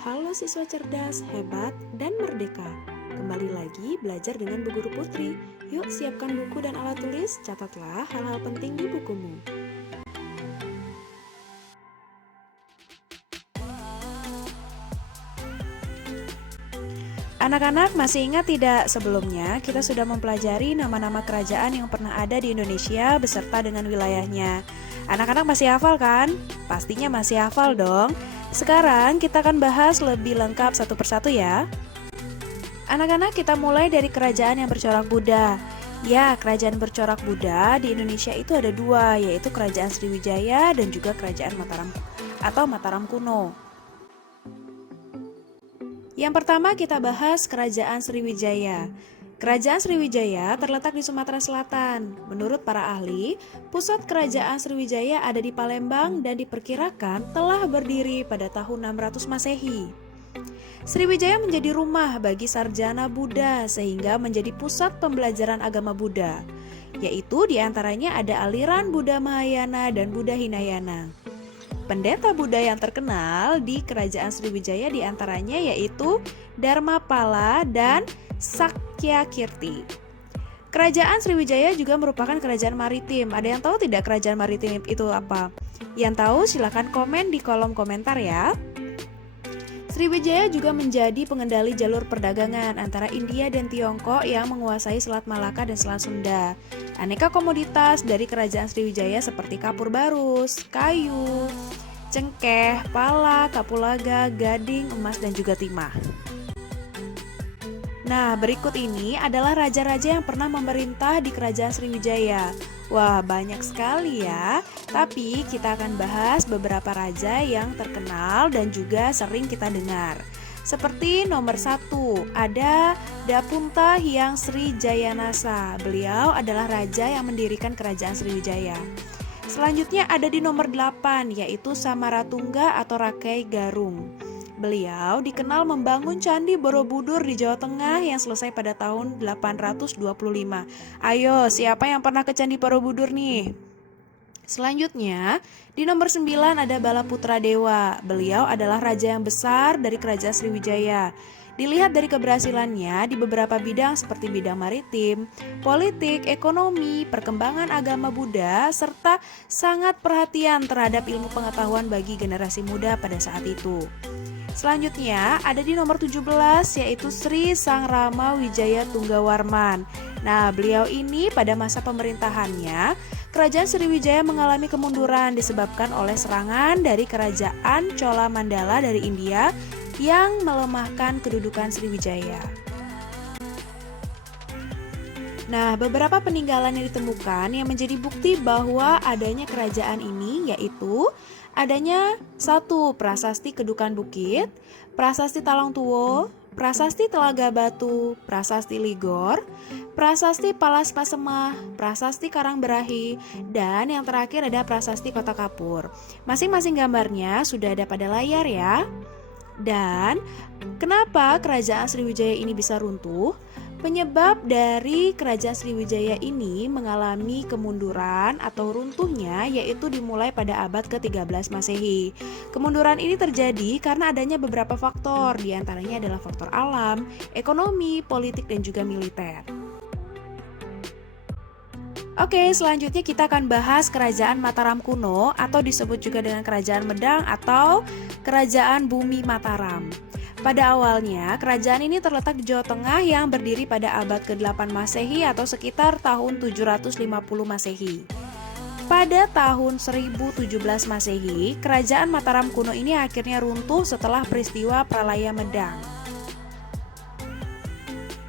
Halo siswa cerdas, hebat, dan merdeka. Kembali lagi belajar dengan Bu Guru Putri. Yuk siapkan buku dan alat tulis, catatlah hal-hal penting di bukumu. Anak-anak masih ingat tidak sebelumnya kita sudah mempelajari nama-nama kerajaan yang pernah ada di Indonesia beserta dengan wilayahnya. Anak-anak masih hafal kan? Pastinya masih hafal dong. Sekarang kita akan bahas lebih lengkap satu persatu ya. Anak-anak, kita mulai dari kerajaan yang bercorak Buddha. Ya, kerajaan bercorak Buddha di Indonesia itu ada dua, yaitu Kerajaan Sriwijaya dan juga Kerajaan Mataram atau Mataram kuno. Yang pertama kita bahas Kerajaan Sriwijaya. Kerajaan Sriwijaya terletak di Sumatera Selatan. Menurut para ahli, pusat Kerajaan Sriwijaya ada di Palembang dan diperkirakan telah berdiri pada tahun 600 Masehi. Sriwijaya menjadi rumah bagi sarjana Buddha sehingga menjadi pusat pembelajaran agama Buddha, yaitu diantaranya ada aliran Buddha Mahayana dan Buddha Hinayana. Pendeta Buddha yang terkenal di Kerajaan Sriwijaya diantaranya yaitu Dharmapala dan Sakyakirti. Kerajaan Sriwijaya juga merupakan kerajaan maritim. Ada yang tahu tidak kerajaan maritim itu apa? Yang tahu silakan komen di kolom komentar ya. Sriwijaya juga menjadi pengendali jalur perdagangan antara India dan Tiongkok yang menguasai Selat Malaka dan Selat Sunda. Aneka komoditas dari Kerajaan Sriwijaya seperti kapur barus, kayu, cengkeh, pala, kapulaga, gading, emas, dan juga timah. Nah, berikut ini adalah raja-raja yang pernah memerintah di Kerajaan Sriwijaya. Wah, banyak sekali ya. Tapi kita akan bahas beberapa raja yang terkenal dan juga sering kita dengar. Seperti nomor 1, ada Dapunta Hyang Sri Jayanasa. Beliau adalah raja yang mendirikan Kerajaan Sriwijaya. Selanjutnya ada di nomor 8, yaitu Samaratungga atau Rakai Garung. Beliau dikenal membangun Candi Borobudur di Jawa Tengah yang selesai pada tahun 825. Ayo, siapa yang pernah ke Candi Borobudur nih? Selanjutnya, di nomor 9 ada Balaputra Dewa. Beliau adalah raja yang besar dari Kerajaan Sriwijaya. Dilihat dari keberhasilannya di beberapa bidang seperti bidang maritim, politik, ekonomi, perkembangan agama Buddha, serta sangat perhatian terhadap ilmu pengetahuan bagi generasi muda pada saat itu. Selanjutnya ada di nomor 17 yaitu Sri Sang Rama Wijaya Tunggawarman. Nah, beliau ini pada masa pemerintahannya Kerajaan Sriwijaya mengalami kemunduran disebabkan oleh serangan dari Kerajaan Chola Mandala dari India yang melemahkan kedudukan Sriwijaya. Nah, beberapa peninggalan yang ditemukan yang menjadi bukti bahwa adanya kerajaan ini yaitu adanya 1. Prasasti Kedukan Bukit, Prasasti Talang Tuwo, Prasasti Telaga Batu, Prasasti Ligor, Prasasti Palas Pasemah, Prasasti Karangberahi, dan yang terakhir ada Prasasti Kota Kapur. Masing-masing gambarnya sudah ada pada layar ya. Dan kenapa Kerajaan Sriwijaya ini bisa runtuh? Penyebab dari Kerajaan Sriwijaya ini mengalami kemunduran atau runtuhnya yaitu dimulai pada abad ke-13 Masehi. Kemunduran ini terjadi karena adanya beberapa faktor, diantaranya adalah faktor alam, ekonomi, politik, dan juga militer. Oke, selanjutnya kita akan bahas Kerajaan Mataram kuno atau disebut juga dengan Kerajaan Medang atau Kerajaan Bumi Mataram. Pada awalnya, kerajaan ini terletak di Jawa Tengah yang berdiri pada abad ke-8 Masehi atau sekitar tahun 750 Masehi. Pada tahun 1017 Masehi, Kerajaan Mataram kuno ini akhirnya runtuh setelah peristiwa Pralaya Medang.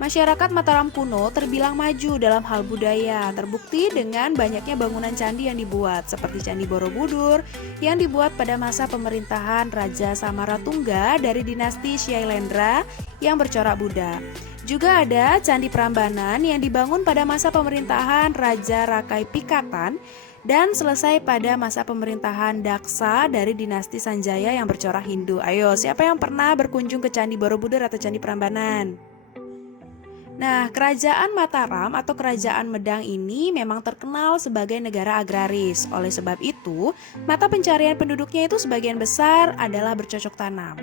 Masyarakat Mataram kuno terbilang maju dalam hal budaya, terbukti dengan banyaknya bangunan candi yang dibuat, seperti Candi Borobudur yang dibuat pada masa pemerintahan Raja Samaratungga dari dinasti Syailendra yang bercorak Buddha. Juga ada Candi Prambanan yang dibangun pada masa pemerintahan Raja Rakai Pikatan dan selesai pada masa pemerintahan Daksa dari dinasti Sanjaya yang bercorak Hindu. Ayo, siapa yang pernah berkunjung ke Candi Borobudur atau Candi Prambanan? Nah, Kerajaan Mataram atau Kerajaan Medang ini memang terkenal sebagai negara agraris. Oleh sebab itu, mata pencarian penduduknya itu sebagian besar adalah bercocok tanam.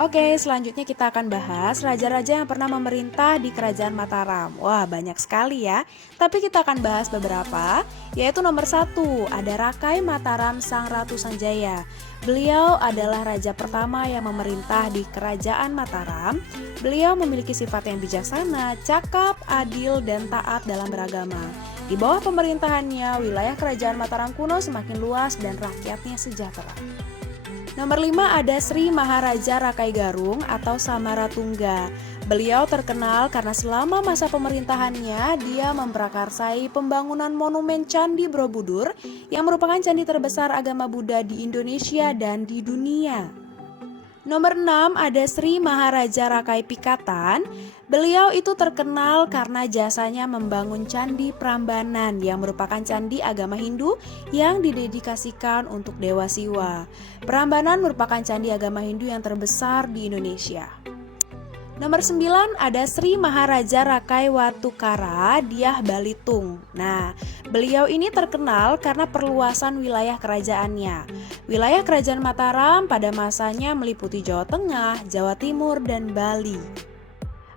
Oke, selanjutnya kita akan bahas raja-raja yang pernah memerintah di Kerajaan Mataram. Wah, banyak sekali ya. Tapi kita akan bahas beberapa, yaitu nomor 1, ada Rakai Mataram Sang Ratu Sanjaya. Beliau adalah raja pertama yang memerintah di Kerajaan Mataram. Beliau memiliki sifat yang bijaksana, cakap, adil, dan taat dalam beragama. Di bawah pemerintahannya, wilayah Kerajaan Mataram kuno semakin luas dan rakyatnya sejahtera. Nomor 5 ada Sri Maharaja Rakai Garung atau Samaratungga. Beliau terkenal karena selama masa pemerintahannya dia memprakarsai pembangunan monumen Candi Borobudur yang merupakan candi terbesar agama Buddha di Indonesia dan di dunia. Nomor 6 ada Sri Maharaja Rakai Pikatan. Beliau itu terkenal karena jasanya membangun Candi Prambanan yang merupakan candi agama Hindu yang didedikasikan untuk Dewa Siwa. Prambanan merupakan candi agama Hindu yang terbesar di Indonesia. Nomor 9 ada Sri Maharaja Rakai Watukara Dyah Balitung. Nah, beliau ini terkenal karena perluasan wilayah kerajaannya. Wilayah kerajaan Mataram pada masanya meliputi Jawa Tengah, Jawa Timur, dan Bali.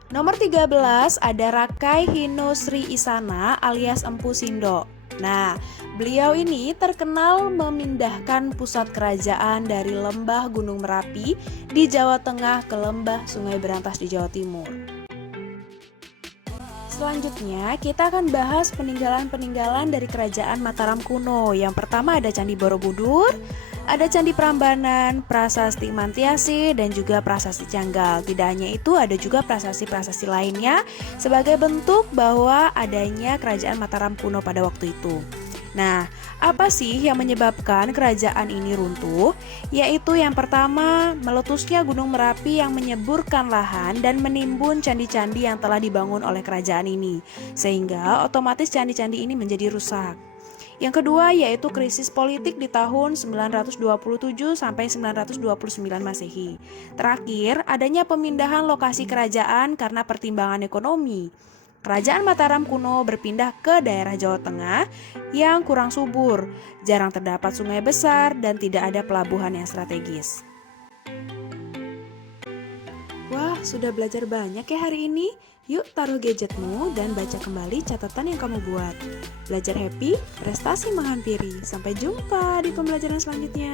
Nomor 13 ada Rakai Hino Sri Isana alias Empu Sindo. Nah, beliau ini terkenal memindahkan pusat kerajaan dari lembah Gunung Merapi di Jawa Tengah ke lembah Sungai Berantas di Jawa Timur. Selanjutnya, kita akan bahas peninggalan-peninggalan dari kerajaan Mataram kuno. Yang pertama ada Candi Borobudur, ada Candi Prambanan, Prasasti Mantiasi, dan juga Prasasti Canggal. Tidak hanya itu, ada juga prasasti-prasasti lainnya sebagai bentuk bahwa adanya kerajaan Mataram kuno pada waktu itu. Nah, apa sih yang menyebabkan kerajaan ini runtuh? Yaitu yang pertama, meletusnya Gunung Merapi yang menyemburkan lahan dan menimbun candi-candi yang telah dibangun oleh kerajaan ini, sehingga otomatis candi-candi ini menjadi rusak. Yang kedua yaitu krisis politik di tahun 927 sampai 929 Masehi. Terakhir, adanya pemindahan lokasi kerajaan karena pertimbangan ekonomi. Kerajaan Mataram kuno berpindah ke daerah Jawa Tengah yang kurang subur, jarang terdapat sungai besar, dan tidak ada pelabuhan yang strategis. Wah, sudah belajar banyak ya hari ini? Yuk taruh gadgetmu dan baca kembali catatan yang kamu buat. Belajar happy, prestasi menghampiri. Sampai jumpa di pembelajaran selanjutnya.